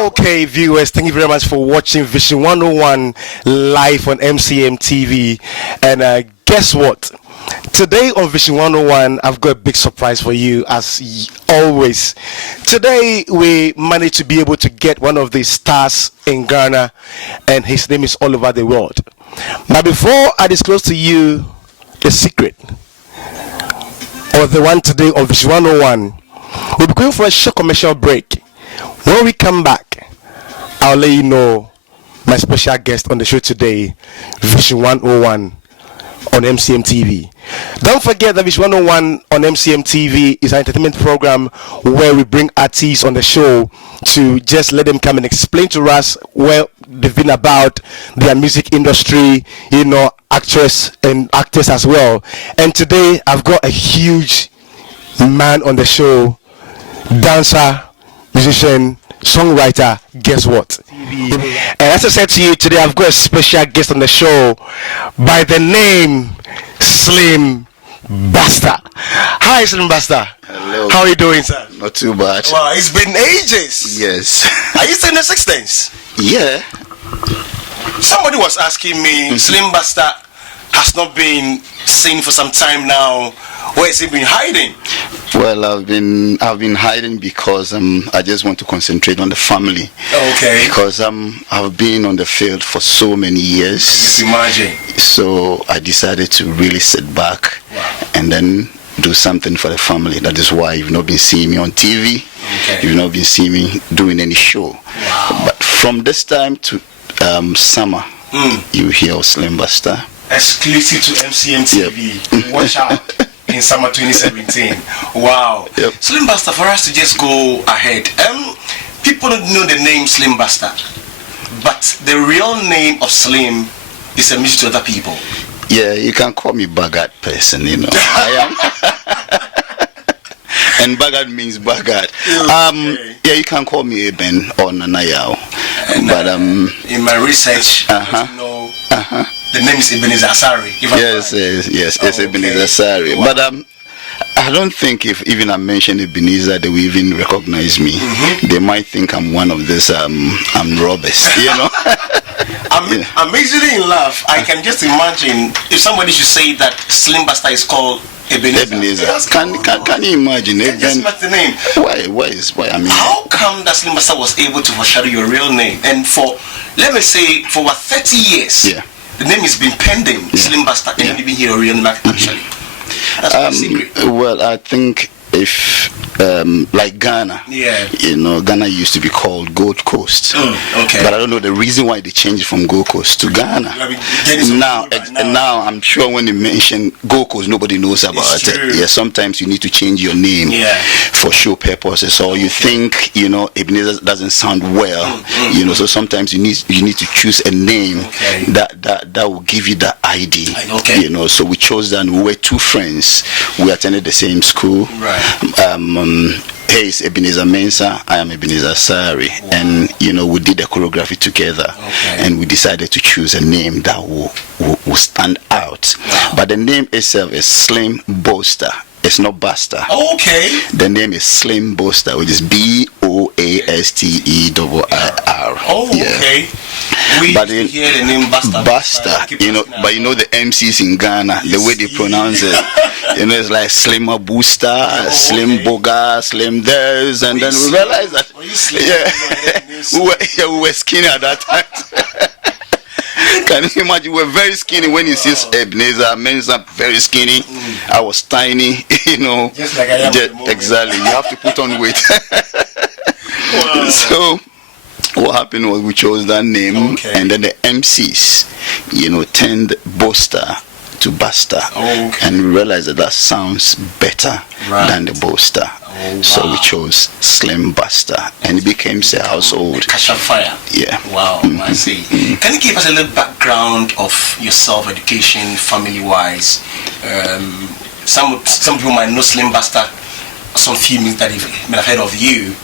Okay, viewers, thank you very much for watching Vision 101 live on MCM TV. And guess what? Today on Vision 101, I've got a big surprise for you, as always. Today, we managed to be able to get one of the stars in Ghana, and his name is all over the world. But before I disclose to you the secret, or the one today on Vision 101, we'll be going for a short commercial break. When we come back, I'll let you know my special guest on the show today, Vision 101 on MCM TV. Don't forget that Vision 101 on MCM TV is an entertainment program where we bring artists on the show to just let them come and explain to us where they've been about their music industry, actress and actors as well. And today I've got a huge man on the show, dancer, musician, songwriter. Guess what? And as I said to you, today I've got a special guest on the show by the name Slim Busterr. Hi, Slim Busterr. Hello. How are you doing, sir? Not too bad. Wow, it's been ages. Yes. Are you still in the 16s? Yeah. Somebody was asking me, Slim Busterr has not been seen for some time now. Where has he been hiding? Well, I've been hiding because I just want to concentrate on the family. Okay. Because I've been on the field for so many years. Just imagine. So I decided to really sit back and then do something for the family. That is why you've not been seeing me on TV. Okay. You've not been seeing me doing any show. Wow. But from this time to summer, you hear Slim Busterr. Exclusive to MCM TV. Yep. Watch out. In summer 2017. Wow. Yep. Slim Busterr, for us to just go ahead. People don't know the name Slim Busterr, but the real name of Slim is a mystery to other people. Yeah, you can call me Bagat person, I am. And Bagat means Bagat. Okay. Yeah, you can call me Eben or Nanayao. And, but in my research, the name is Ebenezer Asari. Yes, it's Ebenezer Asari. Wow. But I don't think if even I mention Ebenezer, they will even recognize me. They might think I'm one of these robbers, I'm easily in love. I can just imagine if somebody should say that Slim Busterr is called Ebenezer. Can you imagine? Just match the name. Why? I mean, how come that Slim Busterr was able to foreshadow your real name? And for, let me say, for about 30 years, the name has been pending, Slim Busterr, and even hear your real name actually. That's the secret. Well, I think if like Ghana, Ghana used to be called Gold Coast. Okay. But I don't know the reason why they changed from Gold Coast to Ghana. Now I'm sure when they mention Gold Coast, nobody knows about it. Yeah, sometimes you need to change your name for show purposes, or you think Ebenezer doesn't sound well. So sometimes you need to choose a name that will give you the ID. So we chose that. And we were two friends. We attended the same school. Right. He is Ebenezer Mensah, I am Ebenezer Asari, and we did the choreography together, and we decided to choose a name that will stand out. But the name itself is Slim Busterr. It's not Busterr. Okay. The name is Slim Busterr, which is Boasterr. Okay. We hear the name Busterr. But the MCs in Ghana, the way they pronounce it, it's like Slimmer Booster, Slim Boga, Slim Des, and then we realized that we were skinny at that time. Can you imagine? We were very skinny when you see Ebenezer Mensah, very skinny. I was tiny, Just like I am. Exactly. You have to put on weight. So what happened was we chose that name, and then the MCs, turned Busterr to Busterr, and we realized that sounds better than the Busterr. So we chose Slim Busterr, and it became a household. Catch on fire. Yeah. Wow, I see. Can you give us a little background of yourself, education, family-wise? Some people might know Slim Busterr, some few minutes that may have heard of you,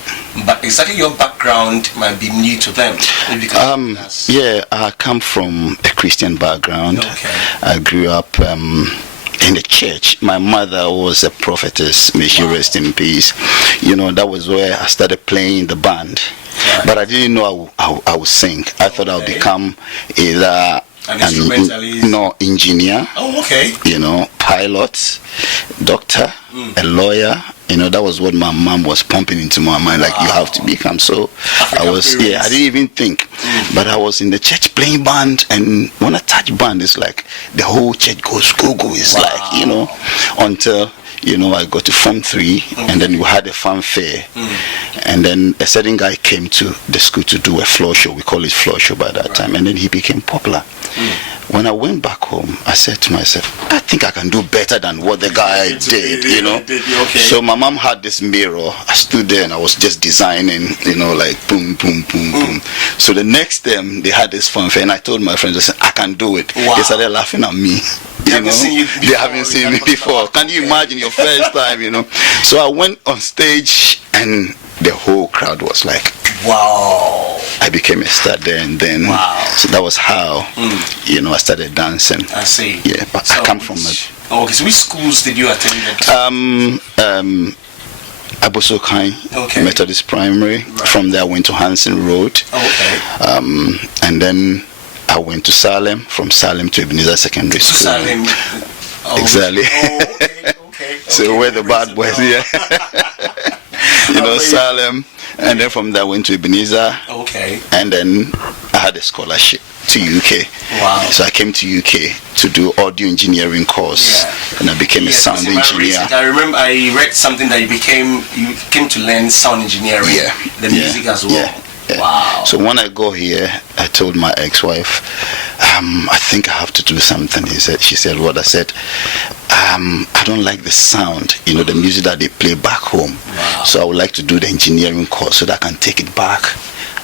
but exactly your background might be new to them. I come from a Christian background. I grew up in the church. My mother was a prophetess, may she rest in peace. That was where I started playing the band. But I didn't know I would sing. I thought I would become either an instrumentalist, engineer. Oh, okay. Pilot, doctor, a lawyer. That was what my mom was pumping into my mind. Like, you have to become. So African I didn't even think. But I was in the church playing band, and when I touch band, it's like the whole church goes go. It's like, until I got to Form 3, and then we had a fanfare, and then a certain guy came to the school to do a floor show. We call it floor show by that time, and then he became popular. When I went back home, I said to myself, I think I can do better than what the guy did, Okay. So my mom had this mirror. I stood there and I was just designing, like boom, boom, boom, boom. So the next time they had this fanfare, and I told my friends, I said, I can do it. Wow. They started laughing at me. They haven't seen me before. Can you imagine your first time, So I went on stage and the whole crowd was like, wow. I became a star there and then. Wow. So that was how, I started dancing. I see. Yeah, but I come from okay, so which schools did you attend? Abosokai Methodist Primary. Right. From there I went to Hansen Road. Okay. And then I went to Salem. From Salem to Ebenezer Secondary School. Salem. Exactly. Okay. So where the bad boys, Salem. And then from there I went to Ebenezer. Okay. And then I had a scholarship to UK. Wow. So I came to UK to do audio engineering course, and I became a sound engineer. I remember I read something that you came to learn sound engineering. The music as well. Yeah. Wow. So when I got here, I told my ex-wife, I think I have to do something. She said, what? I said, I don't like the sound, the music that they play back home. Wow. So I would like to do the engineering course so that I can take it back.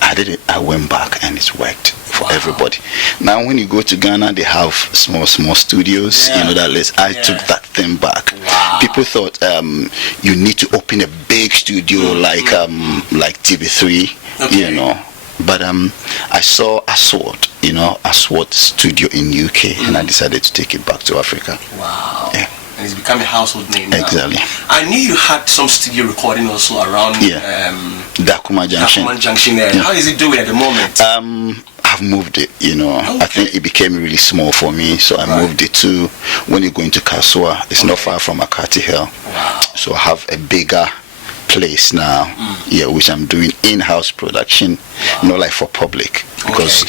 I did it. I went back and it's worked for everybody. Now when you go to Ghana, they have small studios. I took that thing back. Wow. People thought you need to open a big studio like TV3. Okay. But I saw Aswad studio in UK, and I decided to take it back to Africa. Wow. Yeah. And it's become a household name now. Exactly. I knew you had some studio recording also around Dakuma Junction there. How is it doing at the moment? I've moved it, I think it became really small for me, so I moved it to, when you're going to Kasua, it's not far from Akati Hill. Wow. So I have a bigger place now, which I'm doing in-house production, not like for public, because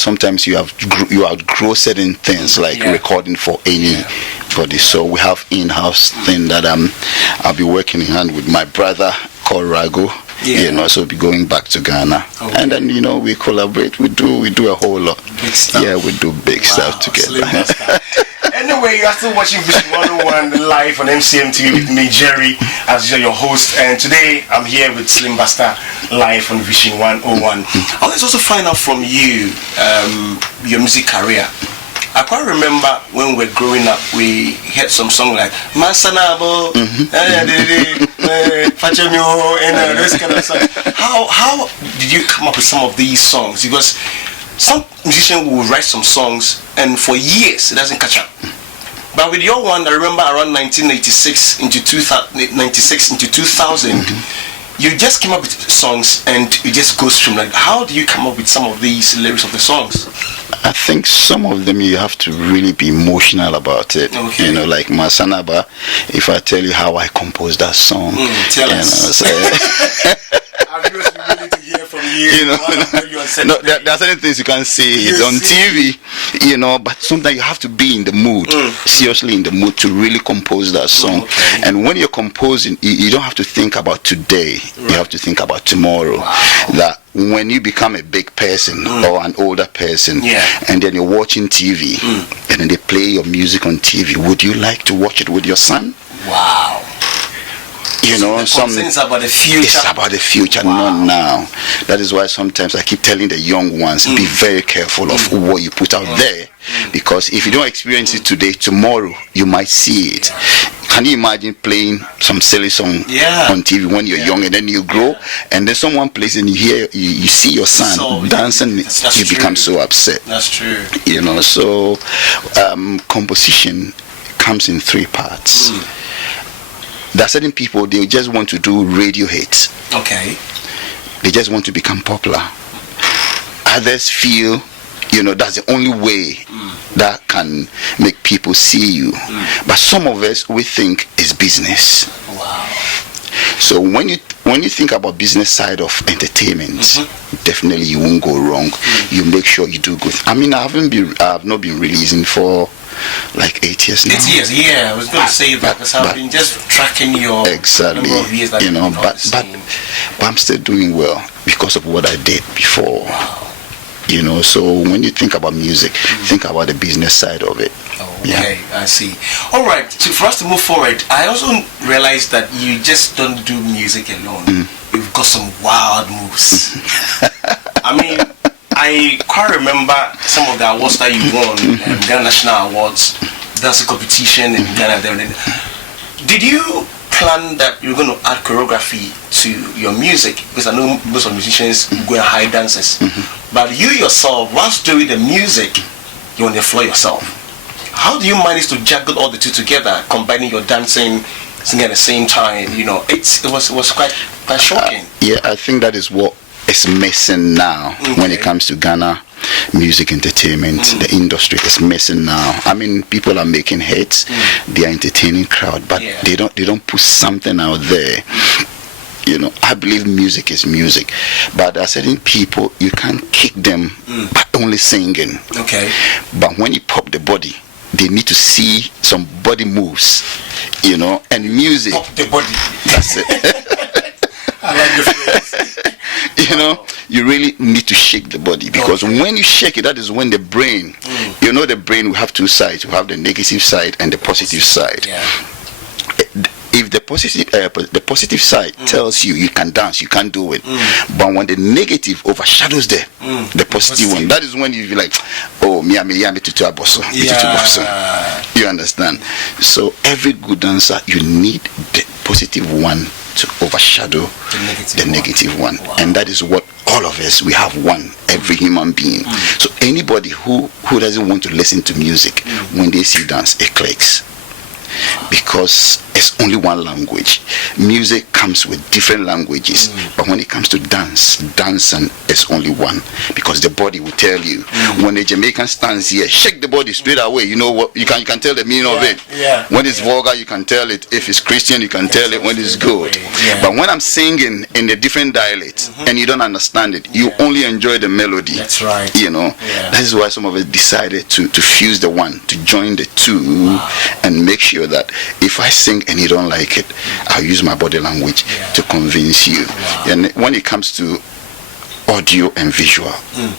sometimes you outgrow certain things like recording for anybody. So we have in-house thing that I'll be working in hand with my brother called Rago. So we'll be going back to Ghana, and then we collaborate. We do a whole lot. Big stuff. Yeah, we do big stuff together. Anyway, you are still watching Vision 101 live on MCM TV with me, Jerry, as your host. And today I'm here with Slim Busterr live on Vision 101. I want to also find out from you your music career. I quite remember when we were growing up, we heard some songs like Masanabo, Fachemio, and those kind of songs. How did you come up with some of these songs? Because some musicians will write some songs and for years it doesn't catch up. But with your one, I remember around 1996 into 2000, you just came up with songs and you just go stream. Like, how do you come up with some of these lyrics of the songs? I think some of them you have to really be emotional about it. Okay. Like Masanaba, if I tell you how I composed that song. Tell us. I'm really to hear from you. There are certain things you can't say it on TV, but sometimes you have to be in the mood, seriously in the mood to really compose that song. Okay. And when you're composing, you don't have to think about today, you have to think about tomorrow. Wow. That when you become a big person or an older person, and then you're watching TV, and then they play your music on TV, would you like to watch it with your son? Wow. It's about the future. It's about the future, not now. That is why sometimes I keep telling the young ones, be very careful of what you put out there, because if you don't experience it today, tomorrow you might see it. Can you imagine playing some silly song on TV when you're young, and then you grow, and then someone plays and you see your son dancing, you become so upset. That's true. So composition comes in 3 parts. There are certain people, they just want to do radio hits. Okay. They just want to become popular. Others feel, that's the only way that can make people see you. But some of us, we think it's business. Wow. So when you think about business side of entertainment, definitely you won't go wrong. You make sure you do good. I mean, I have not been releasing for like 8 years now. 8 years, yeah. I was going to say that because I've been just tracking your exactly, number of years that but I'm still doing well because of what I did before. Wow. So when you think about music, think about the business side of it. Oh, okay, I see. All right, so for us to move forward, I also realized that you just don't do music alone. You've got some wild moves. I mean, I quite remember some of the awards that you won, Ghana National Awards, dancing competition in Ghana. Did you plan that you're going to add choreography to your music? Because I know most of musicians go and hire dancers. But you yourself, whilst doing the music, you're on the floor yourself. How do you manage to juggle all the two together, combining your dancing, singing at the same time? It was quite shocking. Yeah, I think that is what is missing now when it comes to Ghana music entertainment. The industry is missing now. I mean, people are making hits, they are entertaining crowd, but they don't put something out there. I believe music is music, but there are certain people you can't kick them by only singing. Okay. But when you pop the body, they need to see some body moves, and music. Pop the body. That's it. I like the phrase. You really need to shake the body, because when you shake it, that is when the brain, the brain will have two sides. We have the negative side and the positive side. Yeah. If the positive side tells you can dance, you can't do it, but when the negative overshadows the positive one, that is when you be like, oh, me tutu aboso. You understand? So every good dancer, you need the positive one to overshadow the negative one. Wow. And that is what all of us, we have one, every human being. So anybody who doesn't want to listen to music, when they see dance, it clicks. Because it's only one language. Music comes with different languages, but when it comes to dancing is only one, because the body will tell you. When a Jamaican stands here, shake the body straight away. You know what? You can tell the meaning of it. Yeah. When it's vulgar, you can tell it. If it's Christian, you can tell it. When it's good. Yeah. But when I'm singing in a different dialect and you don't understand it, you only enjoy the melody. That's right. That is why some of us decided to fuse the one, to join the two, and make sure that if I sing and you don't like it, I'll use my body language to convince you. And when it comes to audio and visual,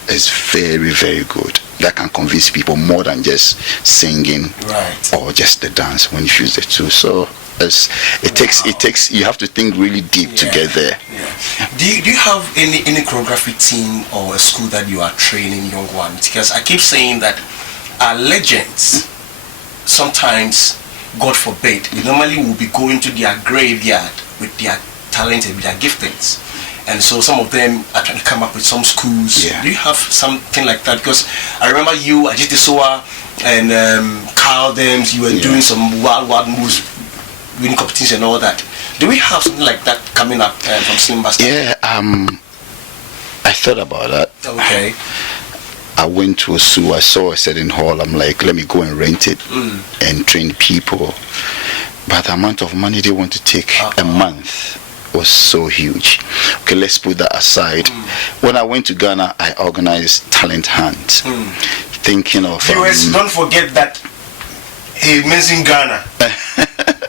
it's very, very good. That can convince people more than just singing or just the dance when you fuse the two. So it takes you have to think really deep to get there. Do you have any choreography team or a school that you are training young ones? Because I keep saying that our legends sometimes, God forbid, they normally will be going to their graveyard with their talent and with their giftings. And so some of them are trying to come up with some schools. Do you have something like that? Because I remember you, Ajit Soa, and Carl Dems, you were doing some wild moves, winning competition and all that. Do we have something like that coming up from Slim Busterr? Yeah, I thought about that. Okay. I went to a zoo, I saw a certain hall, I'm like, let me go and rent it and train people. But the amount of money they want to take a month was so huge. Okay, let's put that aside. When I went to Ghana, I organized talent hunts, thinking of... Viewers, don't forget that he means in Ghana.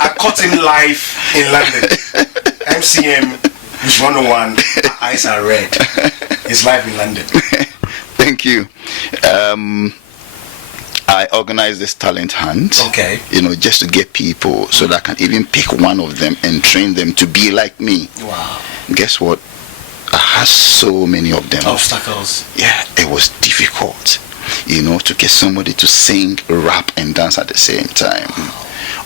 I caught him live in London. MCM, which 101, eyes are red. He's live in London. Thank you. I organized this talent hunt. Okay. Just to get people so that I can even pick one of them and train them to be like me. Wow. Guess what? I had so many of them. Obstacles. Yeah, it was difficult. To get somebody to sing, rap, and dance at the same time.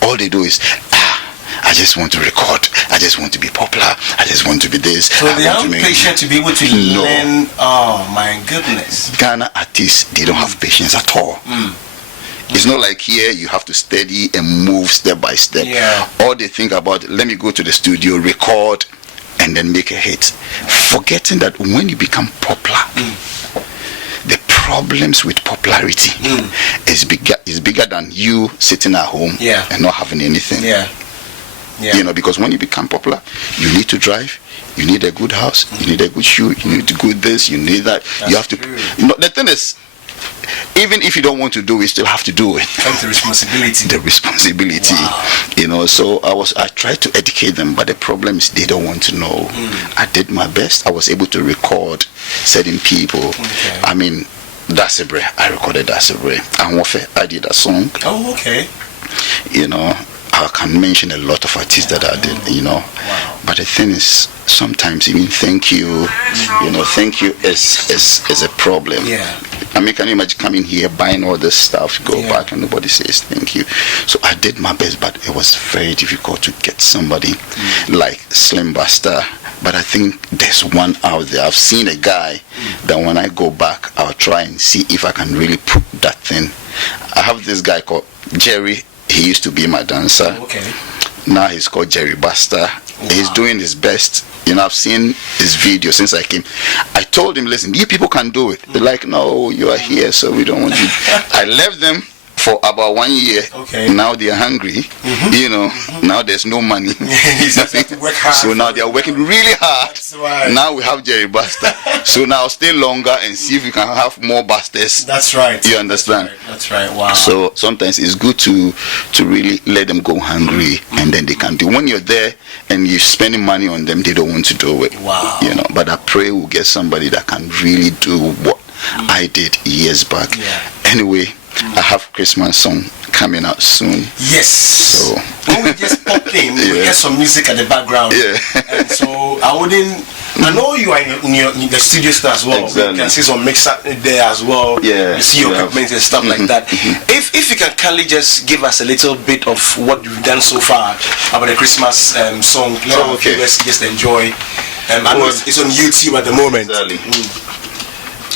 All they do is, I just want to record. I just want to be popular. I just want to be this. So they aren't patient to be able to learn. Oh my goodness. Ghana artists, they don't have patience at all. It's not like here you have to study and move step by step. All they think about, let me go to the studio, record, and then make a hit, forgetting that when you become popular, the problems with popularity is bigger than you sitting at home and not having anything. You know, because when you become popular, you need to drive, you need a good house, you need a good shoe, you need to do this, you need that. You have to. You know, the thing is, even if you don't want to do it, you still have to do it. The responsibility. The responsibility. Wow. You know, so I tried to educate them, but the problem is they don't want to know. I did my best. I was able to record certain people. Okay. I mean, Busterr, I recorded Busterr. I did a song. Oh, okay. You know, I can mention a lot of artists that I did, you know. Wow. But the thing is, sometimes even thank you, you know, thank you is a problem. Yeah. I mean, can you imagine coming here, buying all this stuff, go back and nobody says thank you? So I did my best, but it was very difficult to get somebody like Slim Busterr. But I think there's one out there. I've seen a guy that when I go back, I'll try and see if I can really put that thing. I have this guy called Jerry. He used to be my dancer. Okay. Now he's called Jerry Busterr. Wow. He's doing his best. You know, I've seen his video since I came. I told him, listen, you people can do it. They're like, no, you are here, so we don't want you. I left them for about 1 year. Okay. Now they are hungry. You know, now there's no money. Work hard. So now they are working really hard. That's right. Now we have Jerry Busterr. So now stay longer and see if we can have more Busterrs. That's right. You understand? That's right. Wow. So sometimes it's good to really let them go hungry, and then they can do. When you're there and you're spending money on them, they don't want to do it. Wow. You know, but I pray we'll get somebody that can really do what I did years back. Yeah. Anyway, I have Christmas song coming out soon. Yes. So when we just popped in, we heard some music at the background. Yeah. And so I know you are in the studio as well. Exactly. You can see some mix up there as well. Yeah. You see your equipment and stuff like that. If you can kindly just give us a little bit of what you've done so far about the Christmas song, let our viewers just enjoy. I know it's on YouTube at the moment. Exactly.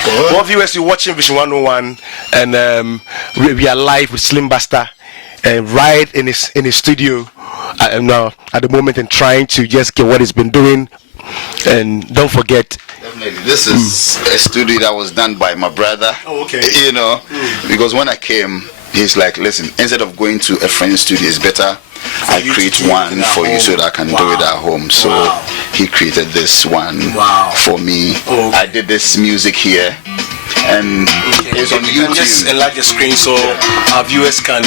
Well, viewers, you're watching Vision 101, and we are live with Slim Busterr, right in his studio now at the moment, and trying to just get what he's been doing. And don't forget, definitely, this is a studio that was done by my brother. Oh, okay. You know, because when I came, he's like, listen, instead of going to a friend's studio, it's better I create one for you so that I can do it at home. So he created this one for me. Oh, okay. I did this music here, and it's on YouTube. Just enlarge the screen so our viewers can.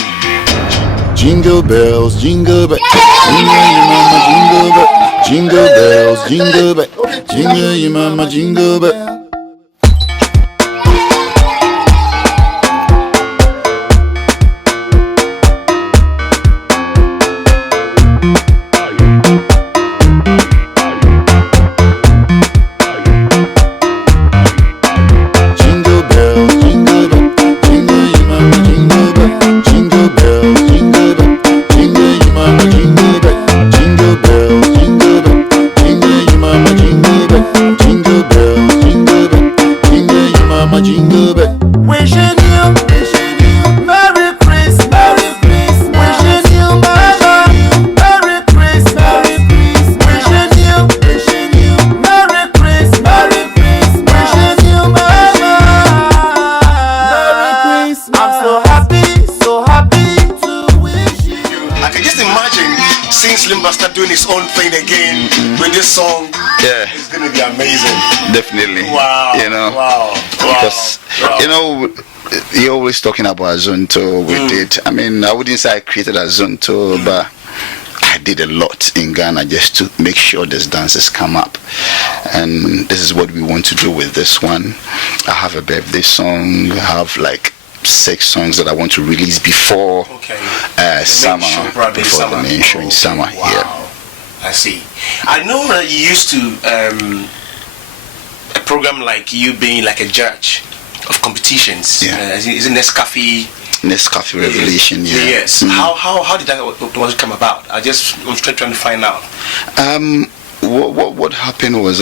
Jingle bells, jingle bells, jingle your mama, jingle bells, jingle bells, jingle your mama, jingle bells. Slim Busterr doing his own thing again with this song. Yeah, it's gonna be amazing. Definitely. Wow. You know. Wow. Because you know, you're always talking about Zonto. We did. I mean, I wouldn't say I created a Zonto, but I did a lot in Ghana just to make sure these dances come up. And this is what we want to do with this one. I have a birthday song. I have like 6 songs that I want to release before summer, before the main show in summer. Wow. Yeah. I see. I know that you used to a program like you being like a judge of competitions. Yeah. Is it Nescafe Revelation? Yeah. Yes. How did that come about? I'm trying to find out. What happened was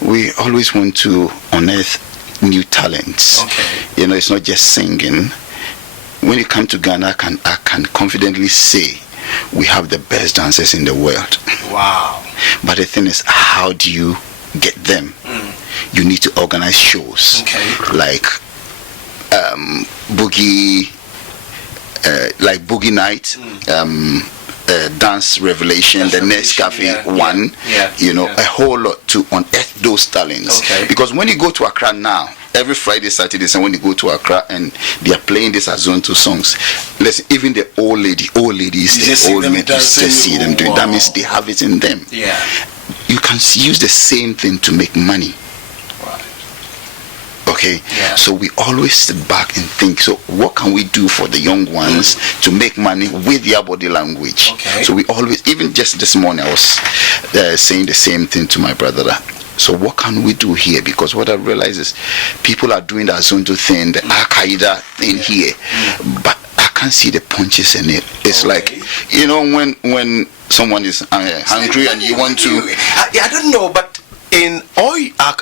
we always want to unearth new talents. You know, it's not just singing. When you come to Ghana, I can confidently say we have the best dancers in the world. Wow. But the thing is, how do you get them? You need to organize shows, like boogie, like boogie night, dance revelation, the next cafe one, a whole lot to unearth those talents. Because when you go to Accra now, every Friday, Saturdays, and when you go to Accra and they are playing these Azonto songs, listen, even the old ladies, the old men, you just see them doing. That means they have it in them. You can use the same thing to make money. Okay, so we always sit back and think, so what can we do for the young ones to make money with their body language? So we always, even just this morning I was saying the same thing to my brother. So what can we do here? Because what I realize is people are doing the Azonto thing, the Al-Qaeda thing here, but I can't see the punches in it. It's like, you know, when someone is hungry and you want to... I don't know, but in all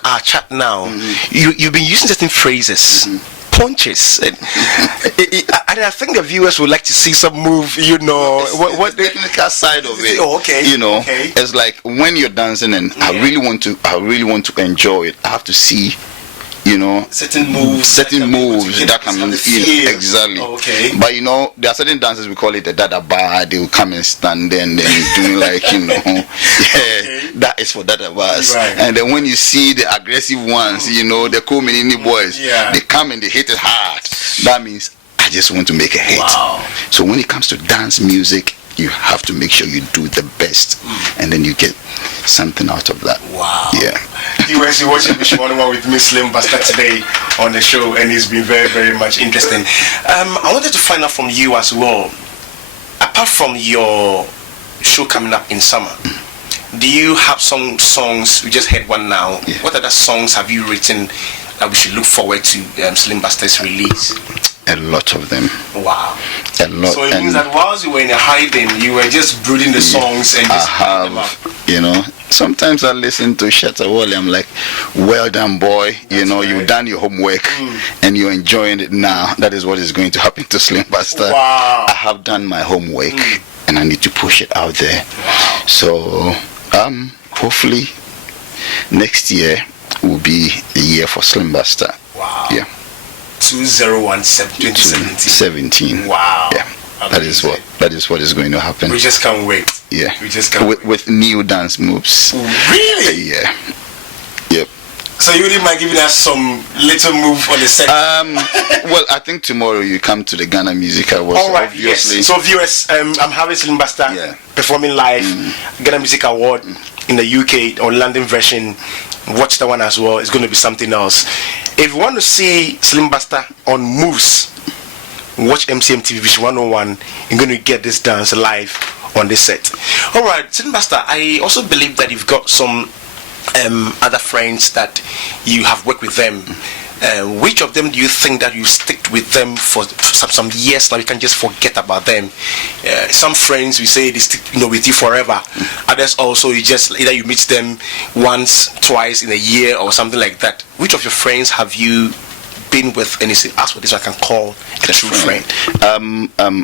our chat now, you've been using certain phrases, punches, and I think the viewers would like to see some move. You know, what the technical side of it. You know, it's like when you're dancing, and I really want to enjoy it. I have to see, you know, certain moves that can exactly. But you know, there are certain dances, we call it the dada bar. They will come and stand there and then doing like, you know, that is for dada bars. And then when you see the aggressive ones, you know, the cool mini boys, they come and they hit it hard. That means I just want to make a hit. So when it comes to dance music, you have to make sure you do the best, and then you get something out of that. You were watching Vision 101 with me, Slim Busterr, today on the show, and it's been very, very much interesting. I wanted to find out from you as well, apart from your show coming up in summer, do you have some songs? We just heard one now. What other songs have you written that we should look forward to Slim Busterr's release? A lot of them. Wow. A lot. So it means that whilst you were in hiding, you were just brooding the songs and just them up. You know, sometimes I listen to Shatta Wally, I'm like, well done, boy. You know, you've done your homework and you're enjoying it now. That is what is going to happen to Slim Busterr. I have done my homework and I need to push it out there. So, hopefully, next year will be a year for Slim Busterr. 2017. Wow. Yeah. That is what is going to happen. We just can't wait. Yeah. We just can't wait. With new dance moves. Really? Yeah. Yep. So you wouldn't mind giving us some little move on the set? Well, I think tomorrow you come to the Ghana Music Awards. All right. Obviously. Yes. So viewers, I'm having Slim Busterr performing live Ghana Music Award in the UK on London version. Watch that one as well. It's going to be something else. If you want to see Slim Busterr on moves, watch MCM TV Vision 101. You're going to get this dance live on this set. All right, Slim Busterr, I also believe that you've got some other friends that you have worked with them. Which of them do you think that you stick with them for some years now? You can just forget about them. Some friends, we say they stick with you forever. Others also, you just either you meet them once, twice in a year or something like that. Which of your friends have you been with and you say, ask for this, I can call a true friend?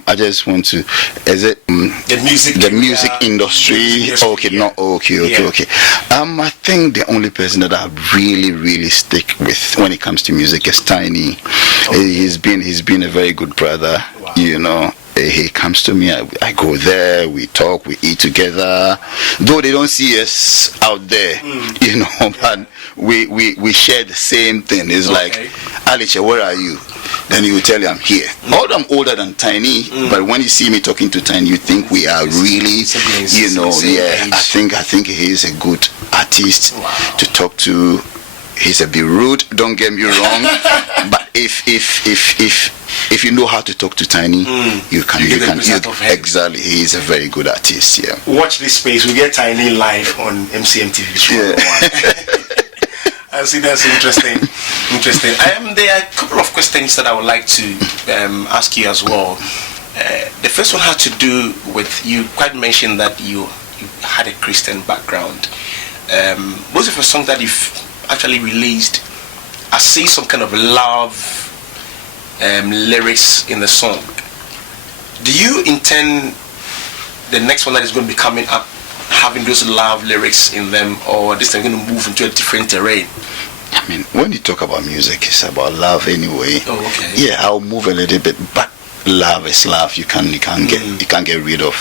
I just want to, is it the music industry? Okay. I think the only person that I really stick with when it comes to music is Tiny. He's been a very good brother. You know, he comes to me, I go there, we talk, we eat together, though they don't see us out there, you know, but we share the same thing. It's like, Alice, where are you? Then you will tell you I'm here. Although I'm older than Tiny, but when you see me talking to Tiny, you think we are really, you know, I think he is a good artist to talk to. He's a bit rude, don't get me wrong, but if you know how to talk to Tiny, you can exactly. He is a very good artist. Yeah. Watch this space. We get Tiny live on MCM TV. I see, that's interesting. There are a couple of questions that I would like to ask you as well. The first one had to do with, you quite mentioned that you had a Christian background. Most of the songs that you've actually released, I see some kind of love lyrics in the song. Do you intend the next one that is going to be coming up having those love lyrics in them, or this time going to move into a different terrain? I mean, when you talk about music, it's about love anyway. Oh, okay. Yeah, I'll move a little bit, but love is love. You can't get rid of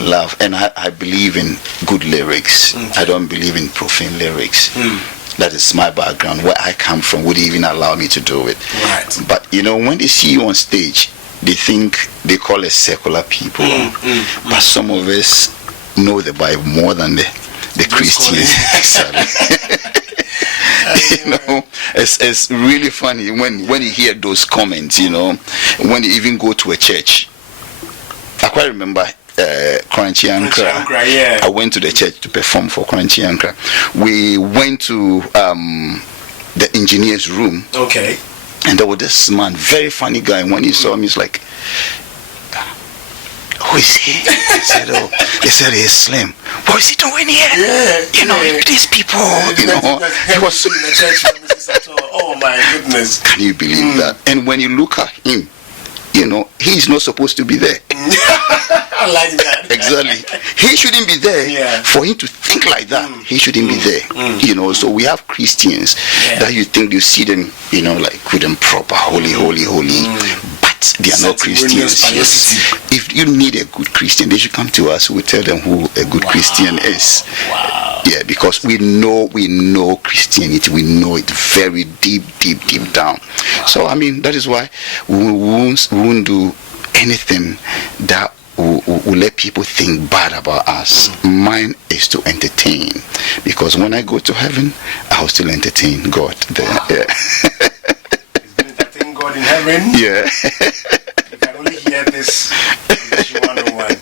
love. And I believe in good lyrics. Okay. I don't believe in profane lyrics. That is my background. Where I come from would even allow me to do it. Right. But when they see you on stage, they think they call us secular people. But some of us know the Bible more than the Christians. It's really funny when you hear those comments, when you even go to a church. I quite remember Crunchy Ankra. Yeah. I went to the church to perform for Crunchy Ankra. We went to the engineer's room. Okay. And there was this man, very funny guy. And when he saw me, he's like, who is he? I said, they said he's Slim. What is he doing here? These people, he was. Oh my goodness. Can you believe that? And when you look at him, he's not supposed to be there. I like that. Exactly. He shouldn't be there. For him to think like that, he shouldn't be there. So we have Christians that you think you see them, like good and proper, holy. But they are not Christians. Yes. If you need a good Christian, they should come to us. We'll tell them who a good Christian is. Wow. Yeah, because we know Christianity. We know it very deep down. Wow. So I mean, that is why we won't do anything that will let people think bad about us. Mine is to entertain, because when I go to heaven, I'll still entertain God there. Wow. Yeah. Entertain God in heaven. Yeah. You can only hear this in 101.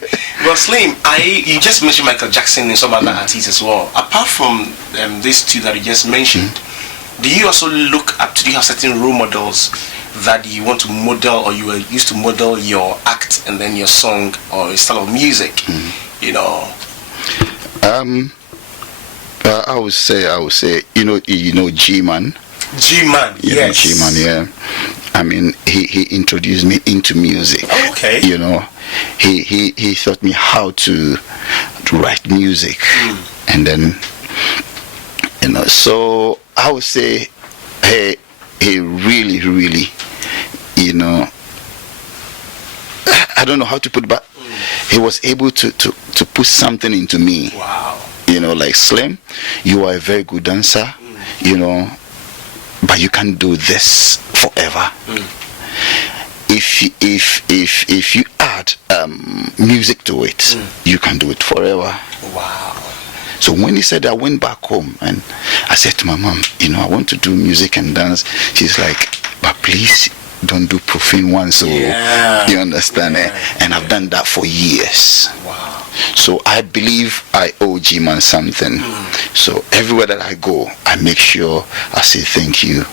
Well, Slim, you just mentioned Michael Jackson and some other artists as well. Apart from these two that you just mentioned, do you also look up to? Do you have certain role models that you want to model, or you were used to model your act and then your song or your style of music? I would say, G-Man. G-Man, yes. G-Man, yeah. I mean, he introduced me into music. Oh, okay. He taught me how to write music, and then, so I would say, he really, I don't know how to put it, but he was able to put something into me. Wow. Like, Slim, you are a very good dancer, but you can't do this forever. If you add music to it, you can do it forever. Wow. So when he said that, I went back home and I said to my mom, I want to do music and dance. She's like, but please don't do profane ones. So you understand it? And I've done that for years. Wow. So I believe I owe G-Man something. So everywhere that I go, I make sure I say thank you,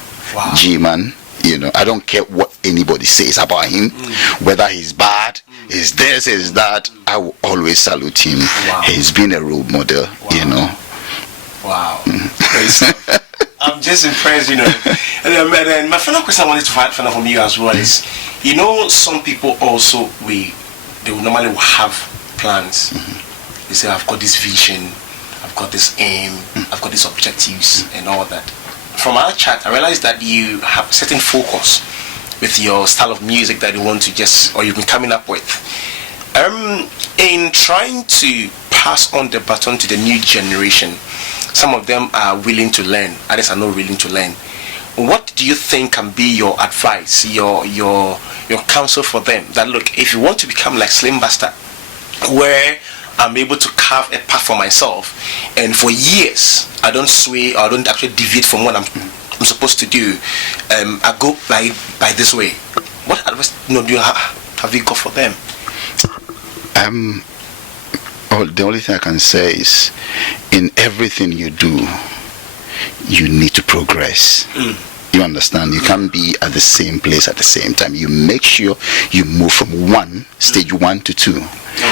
G-Man. I don't care what anybody says about him, whether he's bad, he's this, he's that. I will always salute him. Wow. He's been a role model, Wow. Great stuff. I'm just impressed, And then my final question I wanted to find from you as well is, some people also, they will normally have plans. They say, I've got this vision, I've got this aim, I've got these objectives and all that. From our chat, I realized that you have a certain focus with your style of music that you want to or you've been coming up with. In trying to pass on the baton to the new generation, some of them are willing to learn, others are not willing to learn. What do you think can be your advice, your counsel for them? That look, if you want to become like Slim Busterr, where I'm able to carve a path for myself, and for years I don't sway or I don't actually deviate from what I'm supposed to do. I go by this way. What advice do you have you got for them? The only thing I can say is, in everything you do, you need to progress. You understand? You can't be at the same place at the same time. You make sure you move from stage 1 to 2.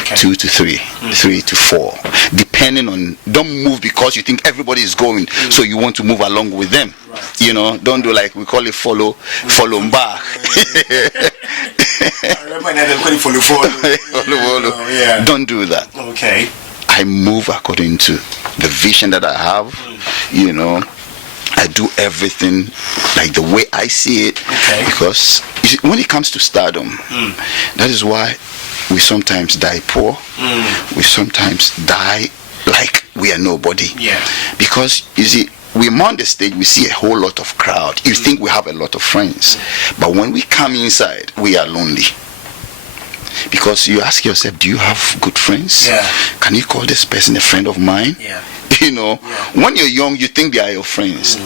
Okay. 2 to 3, 3 to 4, depending on. Don't move because you think everybody is going, so you want to move along with them. Right. You know, don't do like we call it follow back. I remember they call it follow. Yeah. Don't do that. Okay. I move according to the vision that I have. You know, I do everything like the way I see it. Okay. Because you see, when it comes to stardom, that is why we sometimes die poor. We sometimes die like we are nobody. Yeah. Because you see, we're on the stage, we see a whole lot of crowd. You think we have a lot of friends. But when we come inside, we are lonely. Because you ask yourself, do you have good friends? Yeah. Can you call this person a friend of mine? Yeah. You know, when you're young, you think they are your friends.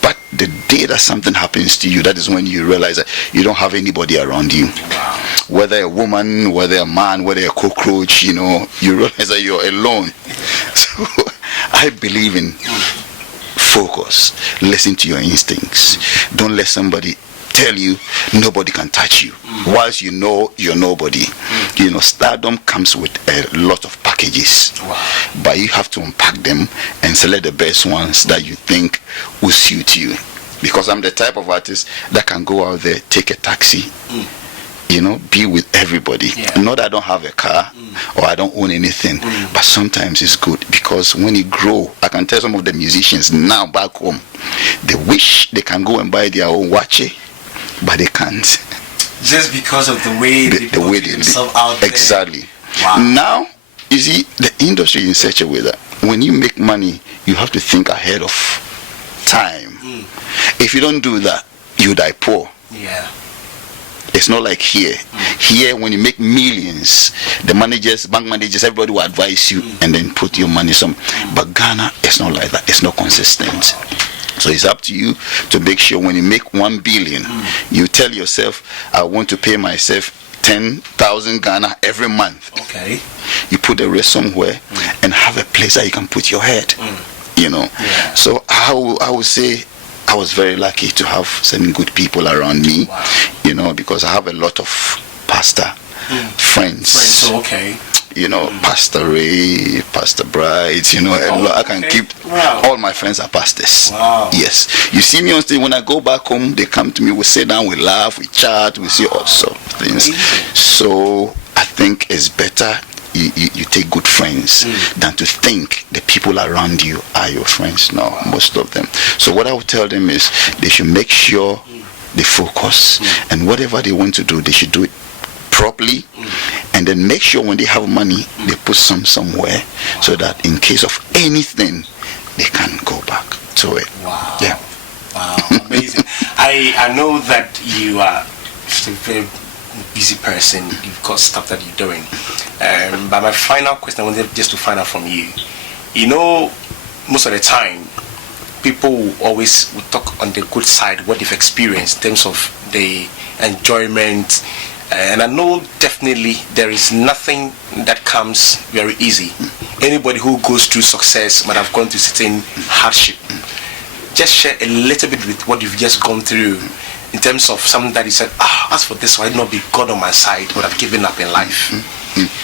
But the day that something happens to you, that is when you realize that you don't have anybody around you. Wow. Whether a woman, whether a man, whether a cockroach, you know, you realize that you're alone. So I believe in focus. Listen to your instincts. Don't let somebody tell you nobody can touch you whilst you know you're nobody. You know, stardom comes with a lot of packages. Wow. But you have to unpack them and select the best ones that you think will suit you. Because I'm the type of artist that can go out there, take a taxi, you know, be with everybody. Not that I don't have a car or I don't own anything, but sometimes it's good because when you grow, I can tell some of the musicians now back home, they wish they can go and buy their own watch, but they can't. Just because of the way they put themselves out there. Exactly. Wow. Now, you see, the industry is in such a way that when you make money, you have to think ahead of time. If you don't do that, you die poor. Yeah. It's not like here. Here, when you make millions, the managers, bank managers, everybody will advise you and then put your money some. But Ghana, it's not like that. It's not consistent. So it's up to you to make sure when you make 1 billion, you tell yourself, I want to pay myself 10,000 Ghana every month. Okay. You put the rest somewhere and have a place that you can put your head. You know. Yeah. So I would say I was very lucky to have some good people around me. Wow. You know, because I have a lot of pastor friends. Okay. You know, Pastor Ray, Pastor Bright, you know, I can keep, all my friends are pastors. Wow. Yes. You see me on stage, when I go back home, they come to me, we sit down, we laugh, we chat, we see all sorts of things. Amazing. So I think it's better you take good friends than to think the people around you are your friends. No, most of them. So what I would tell them is they should make sure they focus, and whatever they want to do, they should do it properly, and then make sure when they have money, they put some somewhere so that in case of anything, they can go back to it. Wow. Yeah. Wow. Amazing. I know that you are just a very busy person. You've got stuff that you're doing. But my final question, I wanted just to find out from you. You know, most of the time, people always will talk on the good side, what they've experienced in terms of the enjoyment. And I know definitely there is nothing that comes very easy. Anybody who goes through success might have gone through certain hardship. Just share a little bit with what you've just gone through in terms of something that you said, as for this, I'd not be God on my side, but I've given up in life.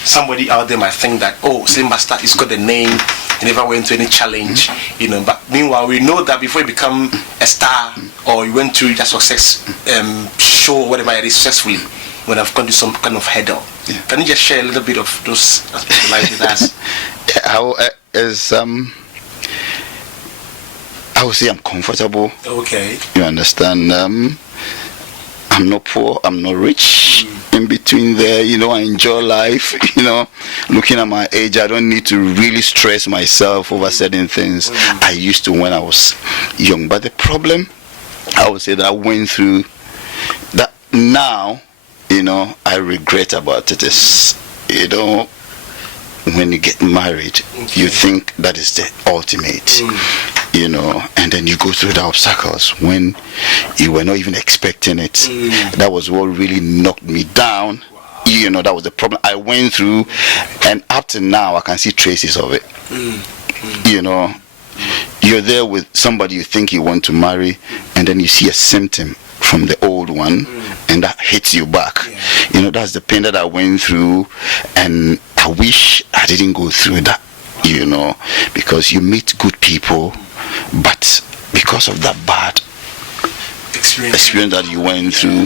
Somebody out there might think that, Slim Busterr, he's got a name, he never went through any challenge, you know. But meanwhile, we know that before you become a star or you went through that success show, whatever it is, successfully, when I've gone to some kind of hurdle. Yeah. Can you just share a little bit of those aspects of life with us? I would say I'm comfortable. Okay. You understand? I'm not poor, I'm not rich. In between there, you know, I enjoy life. You know, looking at my age, I don't need to really stress myself over certain things I used to when I was young. But the problem, I would say that I went through that now, you know, I regret about it is, you know, when you get married, you think that is the ultimate, you know, and then you go through the obstacles when you were not even expecting it. That was what really knocked me down. You know, that was the problem I went through, and up to now I can see traces of it. You know, you're there with somebody you think you want to marry, and then you see a symptom from the old one, and that hits you back. You know, that's the pain that I went through, and I wish I didn't go through that, you know, because you meet good people, but because of that bad experience that you went through,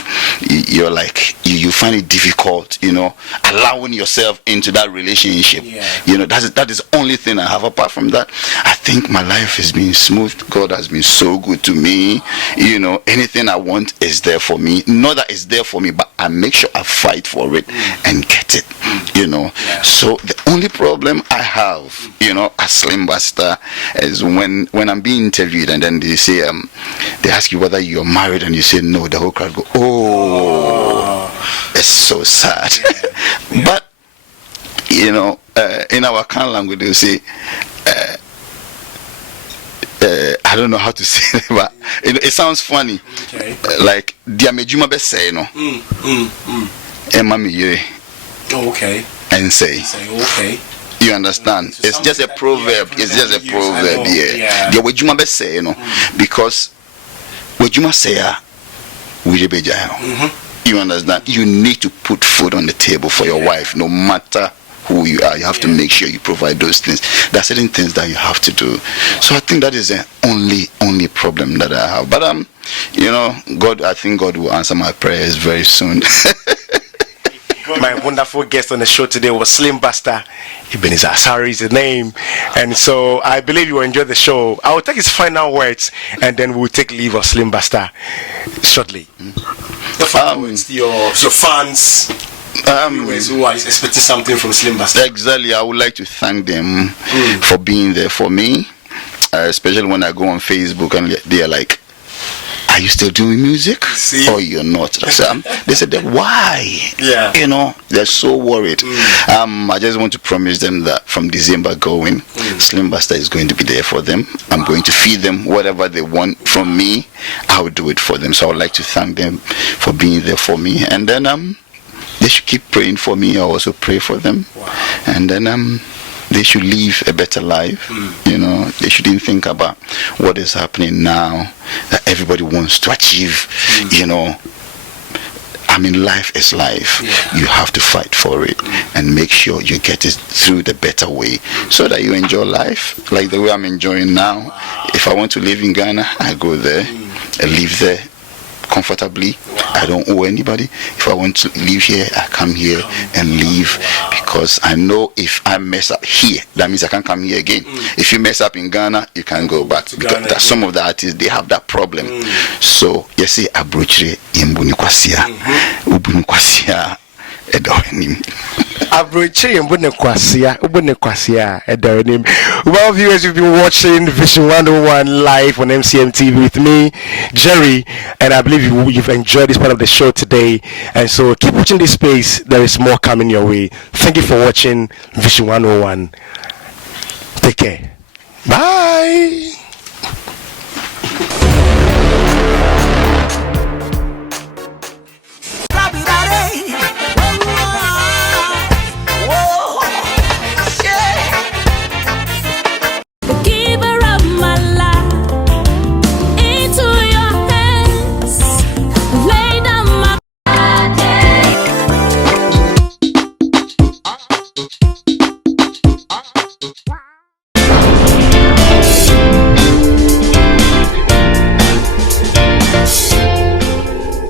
you're like, you find it difficult, you know, allowing yourself into that relationship. You know, that is the only thing I have. Apart from that, I think my life has been smooth. God has been so good to me. You know, anything I want is there for me. Not that it's there for me, but I make sure I fight for it and get it, you know. So the only problem I have, you know, as Slim Busterr, is when I'm being interviewed, and then they say, they ask you whether you're married, and you say no, the whole crowd go, oh, it's so sad. But you know, in our Kan language they say, I don't know how to say it, but it sounds funny. Like dia mejuma be say no. Okay. And say okay. You understand? So it's just a proverb. It's just a proverb. Dia wejuma be say no, because wejuma say you understand? You need to put food on the table for your wife, no matter who you are. You have to make sure you provide those things. There are certain things that you have to do. So I think that is the only problem that I have. But you know, I think God will answer my prayers very soon. My wonderful guest on the show today was Slim Busterr. Ebenezer Asari is the name, and so I believe you will enjoy the show. I will take his final words, and then we'll take leave of Slim Busterr shortly. The final words, your fans, viewers who are expecting something from Slim Busterr. Exactly. I would like to thank them for being there for me, especially when I go on Facebook and they are like, are you still doing music? Or you're not? They said, why? You know, they're so worried. I just want to promise them that from December going, Slim Busterr is going to be there for them. I'm going to feed them whatever they want from me. I will do it for them. So I would like to thank them for being there for me. And then they should keep praying for me. I also pray for them. And then they should live a better life. You know, they shouldn't think about what is happening now that everybody wants to achieve. You know, I mean, life is life. You have to fight for it and make sure you get it through the better way so that you enjoy life like the way I'm enjoying now. If I want to live in Ghana, I go there and live there comfortably. I don't owe anybody. If I want to live here, I come here and live, because I know if I mess up here, that means I can't come here again. If you mess up in Ghana, you can go back, because some of the artists, they have that problem. So you see, abrochre imbunikwasia ubunikwasia edonim. Well, viewers, you've been watching Vision 101 live on MCM TV with me, Jerry, and I believe you've enjoyed this part of the show today. And so keep watching this space. There is more coming your way. Thank you for watching Vision 101. Take care. Bye.